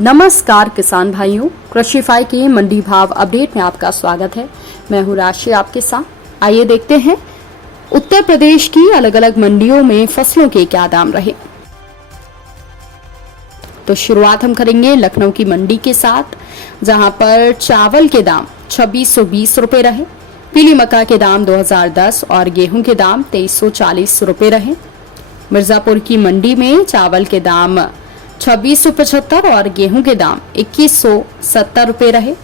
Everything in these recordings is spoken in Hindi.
नमस्कार किसान भाइयों, कृषिफाई के मंडी भाव अपडेट में आपका स्वागत है। मैं हूँ राशि आपके साथ। आइए देखते हैं उत्तर प्रदेश की अलग अलग मंडियों में फसलों के क्या दाम रहे। तो शुरुआत हम करेंगे लखनऊ की मंडी के साथ, जहां पर चावल के दाम 2620 रुपए रहे, पीली मक्का के दाम 2010 और गेहूं के दाम 2340 रुपए रहे। मिर्जापुर की मंडी में चावल के दाम 2675 और गेहूं के दाम 2170 रुपए रहे।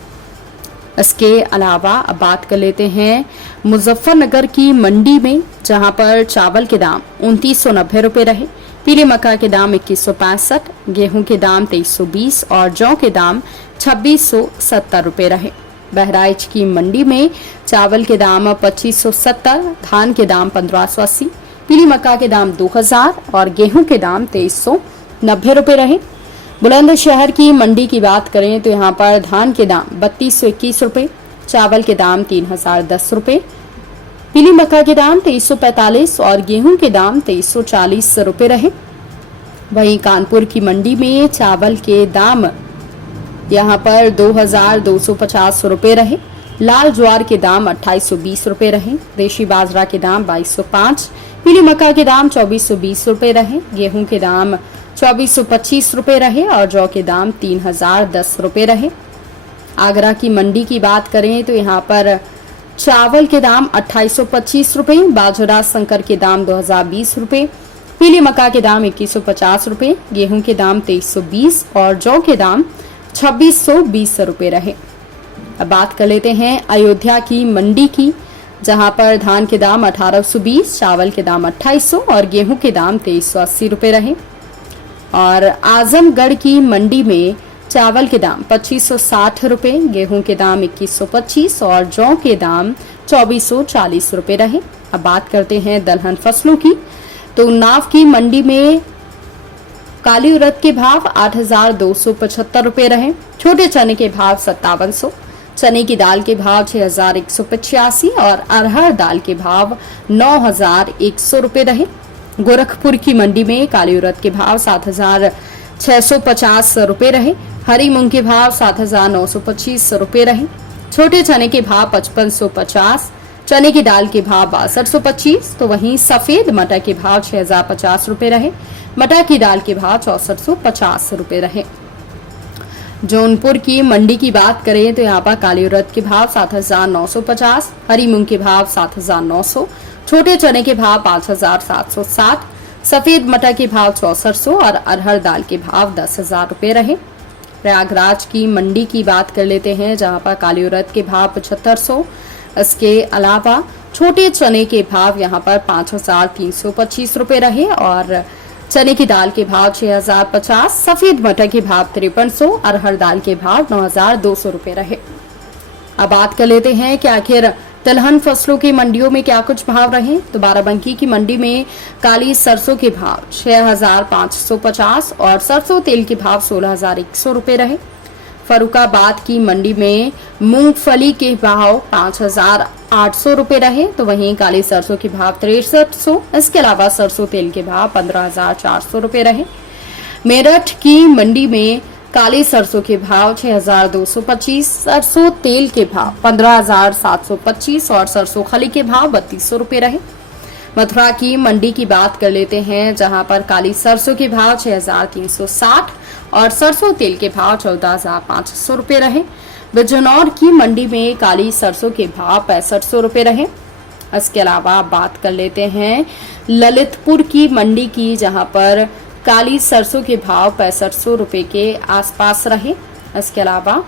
इसके अलावा अब बात कर लेते हैं मुजफ्फरनगर की मंडी में, जहां पर चावल के दाम 2990 रुपए रहे, पीले मक्का के दाम 2165, गेहूं के दाम 2320 और जौ के दाम 2670 रुपए रहे। बहराइच की मंडी में चावल के दाम 2570, धान के दाम 1580, पीली मक्का के दाम 2000 और गेहूं के दाम 2390 रुपए रहे। बुलंदशहर की मंडी की बात करें तो यहाँ पर धान के दाम 3221 रुपए, चावल के दाम 3010 रुपए, पीली मक्का के दाम 2345 और गेहूं के दाम 2340 रुपए रहे। वहीं कानपुर की मंडी में चावल के दाम यहाँ पर 2250 रुपए रहे, लाल ज्वार के दाम 2820 रुपए रहे, देशी बाजरा के दाम 2205, पीली मक्का के दाम 2420 रुपए रहे, गेहूं के दाम 2425 रुपए रहे और जौ के दाम 3010 रुपए रहे। आगरा की मंडी की बात करें तो यहाँ पर चावल के दाम 2825 रुपए, बाजरा संकर के दाम 2020 रुपए, पीली मक्का के दाम 2150 रुपए, गेहूं के दाम 2320 और जौ के दाम 2620 रुपए रहे। अब बात कर लेते हैं अयोध्या की मंडी की, जहां पर धान के दाम 1820, चावल के दाम 2800 और गेहूं के दाम 2380 रुपए रहे। और आजमगढ़ की मंडी में चावल के दाम 2560 रुपए, गेहूं के दाम 2125 और जौ के दाम 2440 रुपए रहे। अब बात करते हैं दलहन फसलों की, तो उन्नाव की मंडी में काली उड़द के भाव 8275 रुपए रहे, छोटे चने के भाव 5700, चने की दाल के भाव 6185 और अरहर दाल के भाव 9100 रुपए रहे। गोरखपुर की मंडी में काली उड़द के भाव 7650 रुपए रहे, हरी मूंग के भाव 7925 रुपए रहे, छोटे चने के भाव 5550, चने की दाल के भाव 6225, तो वहीं सफेद मटर के भाव 6050 रुपए रहे, मटर की दाल के भाव 6450 रुपए रहे। जौनपुर की मंडी की बात करें तो यहाँ पर काली उड़द के भाव 7950, हरी मूंग के भाव 7900, छोटे चने के भाव 5760, सफेद मटर के भाव 6400 और अरहर दाल के भाव 10,000 रुपए रहे। प्रयागराज की मंडी की बात कर लेते हैं, जहाँ पर काली उड़द के भाव 7500, इसके अलावा छोटे चने के भाव यहाँ पर 5325 रुपए रहे और चने की दाल के भाव 6050, सफेद मटर के भाव 5300, अरहर दाल के भाव 9200 रुपए रहे। अब बात कर लेते हैं कि आखिर तिलहन फसलों की मंडियों में क्या कुछ भाव रहे। तो बाराबंकी की मंडी में काली सरसों के भाव 6550 और सरसों तेल के भाव 16100 रुपए रहे। फरुखाबाद की मंडी में मूंगफली के भाव 5800 रुपए रहे, तो वहीं काली सरसों के भाव 6300, इसके अलावा सरसों तेल के भाव 15400 रुपए रहे। मेरठ की मंडी में काली सरसों के भाव 6225, सरसों तेल के भाव 15725 और सरसों खली के भाव 3200 रुपए रहे। मथुरा की मंडी की बात कर लेते हैं, जहां पर काली सरसों के भाव 6360 और सरसों तेल के भाव 14500 रुपए रहे। बिजनौर की मंडी में काली सरसों के भाव 6500 रुपए रहे। इसके अलावा बात कर लेते हैं ललितपुर की मंडी की, जहां पर काली सरसों के भाव 6500 रुपए के आसपास रहे। इसके अलावा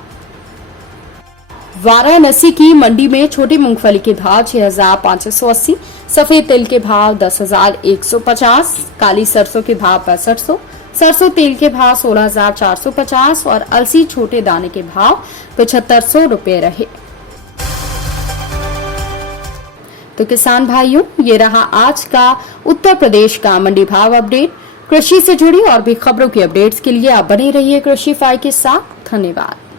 वाराणसी की मंडी में छोटी मूंगफली के भाव 6580, सफेद तिल के भाव 10150, काली सरसों के भाव 6500, सरसों तेल के भाव 16450 और अलसी छोटे दाने के भाव 7500 रुपए रहे। तो किसान भाइयों, ये रहा आज का उत्तर प्रदेश का मंडी भाव अपडेट। कृषि से जुड़ी और भी खबरों की अपडेट्स के लिए आप बने रहिए कृषिफाई के साथ। धन्यवाद।